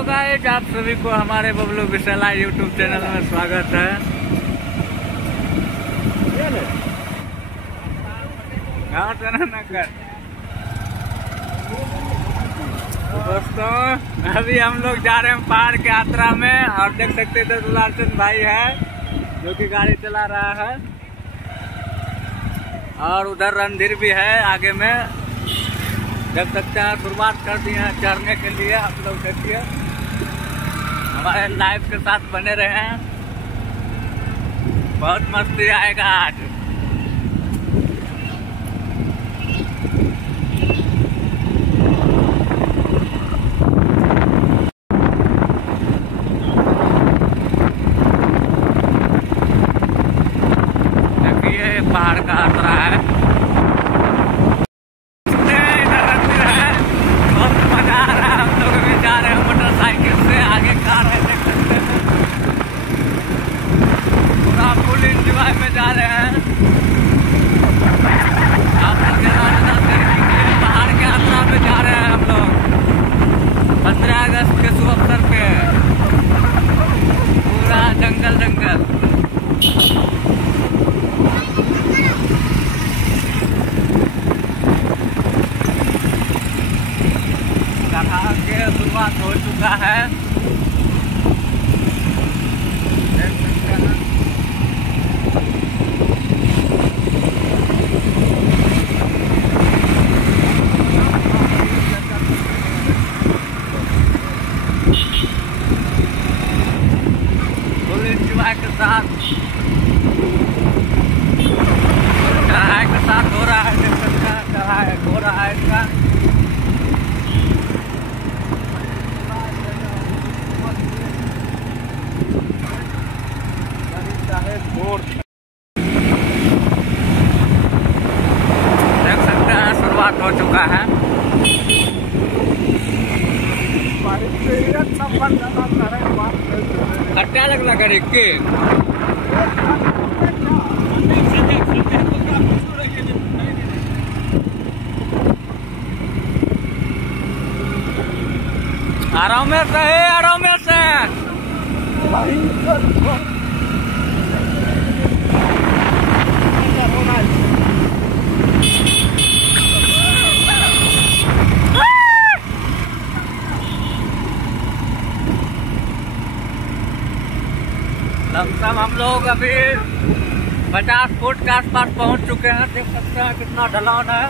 Hello guys, आप सभी को हमारे बबलू विशाला यूट्यूब चैनल में स्वागत है। दोस्तों अभी हम लोग जा रहे हैं पहाड़ की यात्रा में और देख सकते हैं दुलारचंद भाई है जो कि गाड़ी चला रहा है और उधर रणधीर भी है आगे में, देख सकते हैं। शुरुआत कर दी है चढ़ने के लिए। आप लोग देखिए, हमारे लाइव के साथ बने रहे हैं, बहुत मस्ती आएगा आज। देखिए पहाड़ का यात्रा है, मोटरसाइकिल से आगे कार है, देख सकते हैं। पूरा फुल एंजॉय में जा रहे हैं। आप पहाड़ के यात्रा में जा रहे हैं हम लोग 15 अगस्त के शुभ अवसर पे। पूरा जंगल जंगल। चढ़ाव के शुरुआत हो चुका है, देख सकते हैं। फुल एंजॉय के साथ चढ़ाई के साथ हो रहा है, देख सकते हैं। चढ़ाई हो रहा है इसका। देख सकते हैं शुरुआत हो चुका है। खट्टा लगला करी के आराम से है, आराम से। लमसम हम लोग अभी 50 फुट के आसपास पहुंच चुके हैं। देख सकते हैं कितना ढलान है।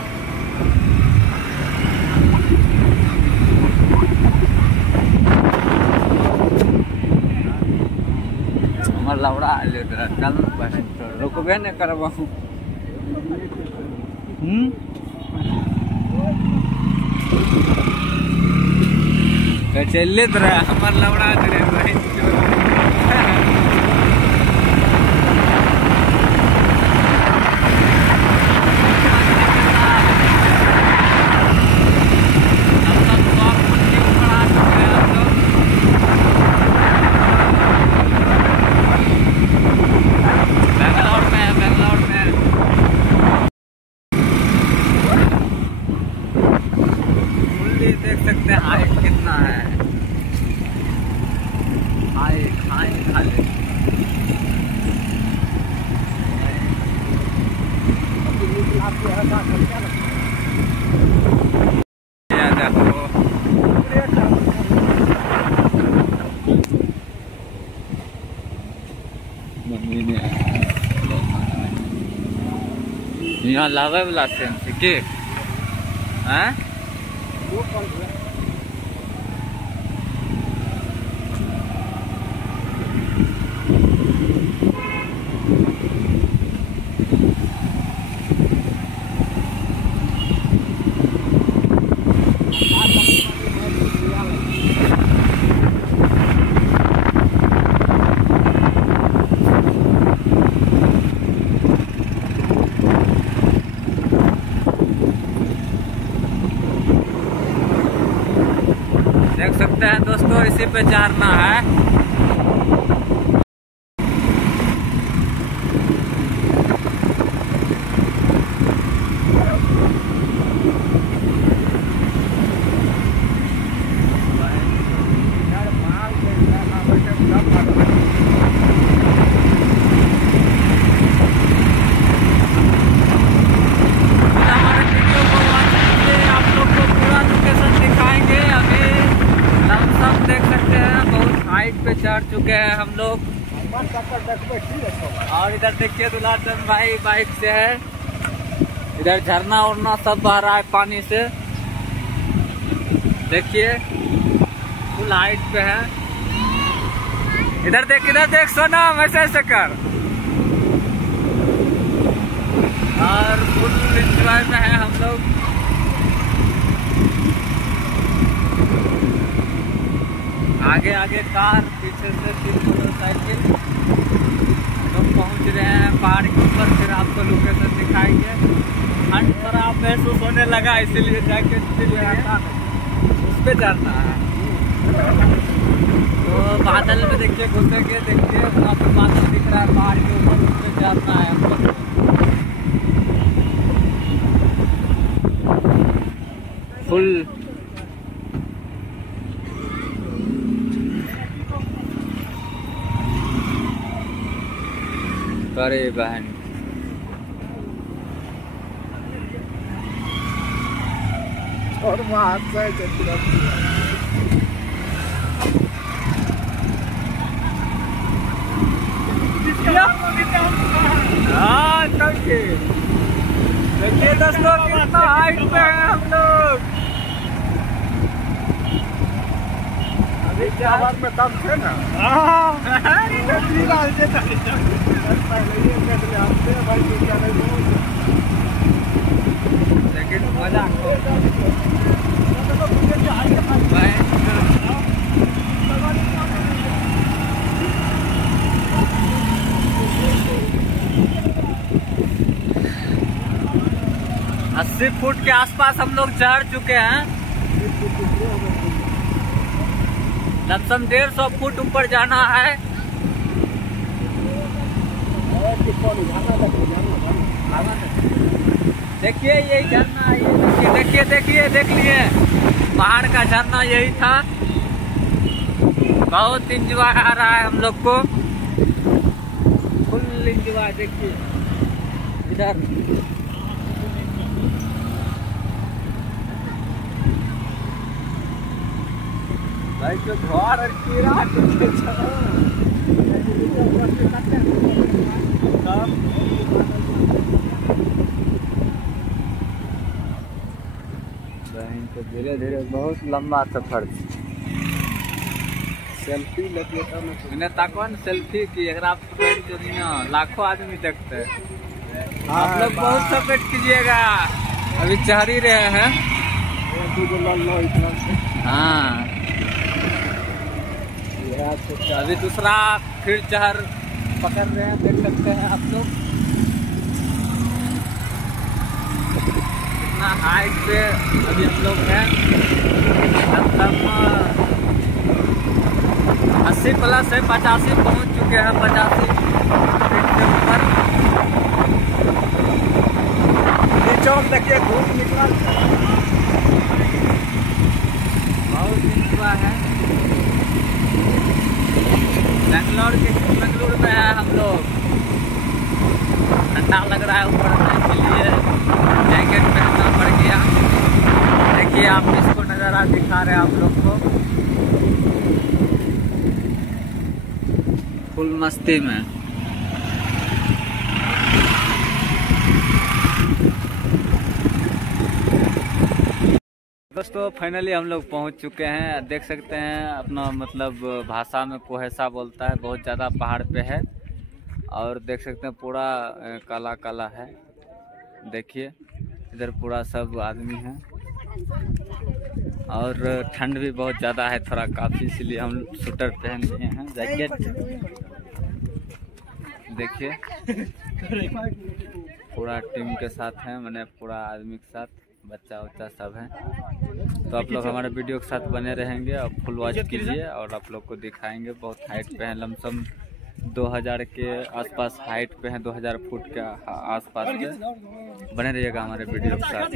हमार लौड़ा चल रुकबे नहीं करब। चलिए रहे हमार लौड़ा करे देख सकते हैं हाइट कितना है। हाइट हाइट हाइट यहाँ लावे वाला सेंस के हैं। देख सकते हैं दोस्तों, इसी पे चढ़ना है। चढ़ चुके हैं हम लोग। और इधर देखिए दुलाचंद भाई बाइक से है। इधर झरना उड़ना सब बह रहा है पानी से। देखिए फुल हाइट पे है। इधर देख सोना वैसे ऐसे कर। और फुल एंजॉय में है हम लोग। आगे आगे कार, पीछे से 3 मोटरसाइकिल। लोग पहुंच रहे हैं पहाड़ के ऊपर। फिर आपको लोकेशन दिखाएंगे। ठंड थोड़ा महसूस होने लगा इसीलिए जैकेट भी उस पे चढ़ना है। तो बादल में देखिए घुसेंगे। देखिए वहाँ पे बादल दिख रहा है पहाड़ के ऊपर, उस पे चढ़ना है हमको। फुल अरे बहन और वहाँ से हाँ देखिए दोस्तों कितना हाइट पे है हम लोग। अभी आवाज में दम थे ना। लेकिन मजा 80 फुट के आसपास हम लोग चढ़ चुके हैं। लमसम 150 फुट ऊपर जाना है। देखिए यही झरना है। देखिए देख लिए पहाड़ का झरना यही था। बहुत इंजॉय आ रहा है हम लोग को। Full enjoy. देखिए इधर भाई जो घर तो धीरे धीरे बहुत लंबा सफर। सेल्फी लेता मैंने ताकन सेल्फी की। अगर आप जो लाखों आदमी देखते हैं। आप लोग बहुत सपोर्ट कीजिएगा। अभी चढ़ ही रहे हैं। हाँ अभी दूसरा फिर चढ़ पकड़ रहे हैं। देख सकते हैं आप लोग कितना हाइट पे अभी हम लोग हैं। लगभग 80 प्लस है। 85 पहुंच चुके हैं। 85 फीट के ऊपर। चौक देखिए धूप निकला। बहुत इंजॉय है। बेंगलोर में है हम लोग। ठंडा लग रहा है ऊपर के लिए जैकेट पहनना पड़ गया। देखिए आप इसको नज़ारा दिखा रहे हैं आप लोग को। फुल मस्ती में। दोस्तों फाइनली हम लोग पहुंच चुके हैं। देख सकते हैं अपना मतलब भाषा में कोहेसा बोलता है। बहुत ज़्यादा पहाड़ पे है। और देख सकते हैं पूरा काला काला है। देखिए इधर पूरा सब आदमी है। और ठंड भी बहुत ज़्यादा है थोड़ा काफ़ी, इसलिए हम स्वेटर पहन लिए हैं, जैकेट। देखिए पूरा टीम के साथ है, मैंने पूरा आदमी के साथ, बच्चा उच्चा सब है। तो आप लोग हमारे वीडियो के साथ बने रहेंगे और फुल वॉच कीजिए और आप लोग को दिखाएंगे। बहुत हाइट पे हैं, लमसम 2000 के आसपास हाइट पे हैं, 2000 फुट के आसपास के। बने रहिएगा हमारे वीडियो के साथ।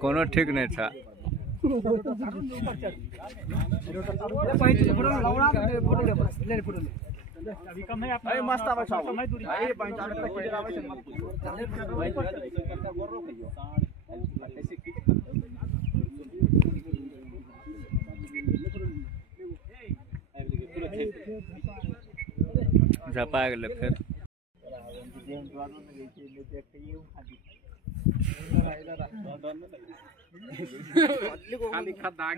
कोनो ठीक नहीं था। अभी कम है अरे मस्त आवे छाओ समय दूरी ए 45 तक के आवे झपा गेले फिर खाली खदा